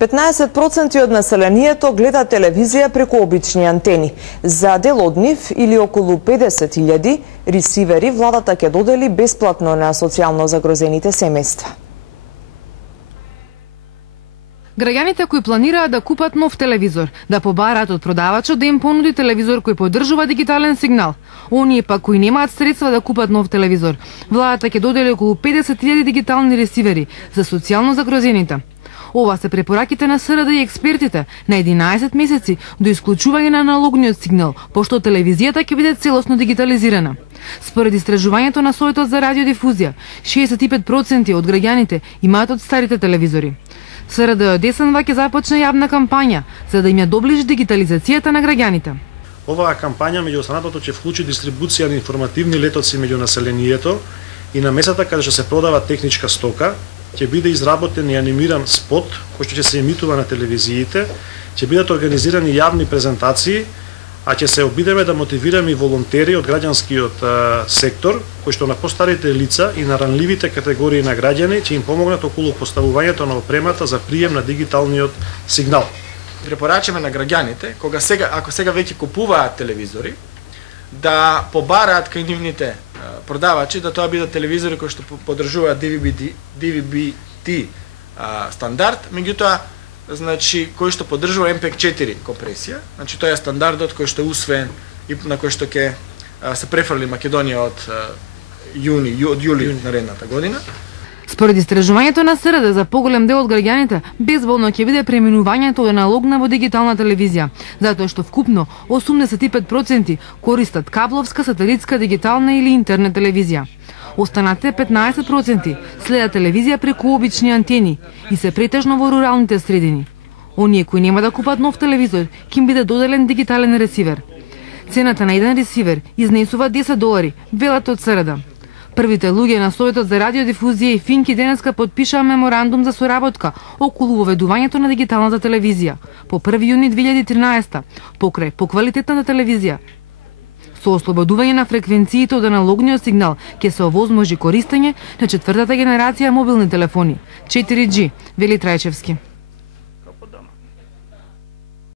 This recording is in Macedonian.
15% од населението гледа телевизија преку обични антени. За дел од нив, или околу 50.000 ресивери, владата ќе додели бесплатно на социјално загрозените семејства. Граѓаните кои планираат да купат нов телевизор, да побараат од продавачот да им понуди телевизор кој поддржува дигитален сигнал. Оние пак кои немаат средства да купат нов телевизор, владата ќе додели околу 50.000 дигитални ресивери за социјално загрозените. Ова се препораките на СРД и експертите на 11 месеци до исклучување на аналогниот сигнал, пошто телевизијата ќе биде целосно дигитализирана. Според истражувањето на Советот за радиодифузија, 65% од граѓаните имаат од старите телевизори. СРД од десенва ќе започне јавна кампања за да им ја доближи дигитализацијата на граѓаните. Оваа кампања меѓу останатото ќе вклучи дистрибуција на информативни летоци меѓу населението и на местата каде што се продава техничка стока ќе биде изработен и анимиран спот кој што ќе се емитува на телевизиите, ќе бидат организирани јавни презентации, а ќе се обидеме да мотивираме и волонтери од граѓанскиот сектор, кои што на постарите лица и на ранливите категории на граѓани ќе им помогнат околу поставувањето на опремата за прием на дигиталниот сигнал. Препорачаме на граѓаните, ако сега веќе купуваат телевизори, да побараат кај нивните продавачи да тоа бидат телевизори кои што поддржуваат DVB-T стандард, меѓутоа кој што поддржува MPEG-4 компресија, тоа е стандардот кој што е усвоен и на кој што ќе се префрли Македонија од јули наредната година. Според истражувањето на СРД за поголем дел од граѓаните, безболно ќе биде преминувањето од аналогна во дигитална телевизија, затоа што вкупно 85% користат кабловска, сателитска, дигитална или интернет телевизија. Останатите 15% следат телевизија преку обични антени и се претежно во руралните средини. Оние кои нема да купат нов телевизор, ќе им биде доделен дигитален ресивер. Цената на еден ресивер изнесува $10, велат од СРД. Првите луѓе на Советот за радиодифузија и Финки денеска подпишаа меморандум за соработка околу воведувањето на дигиталната телевизија по 1 јуни 2013 покрај поквалитетната телевизија. Со ослободување на фреквенциите од аналогниот сигнал ќе се овозможи користење на четвртата генерација мобилни телефони 4G, вели Трајчевски.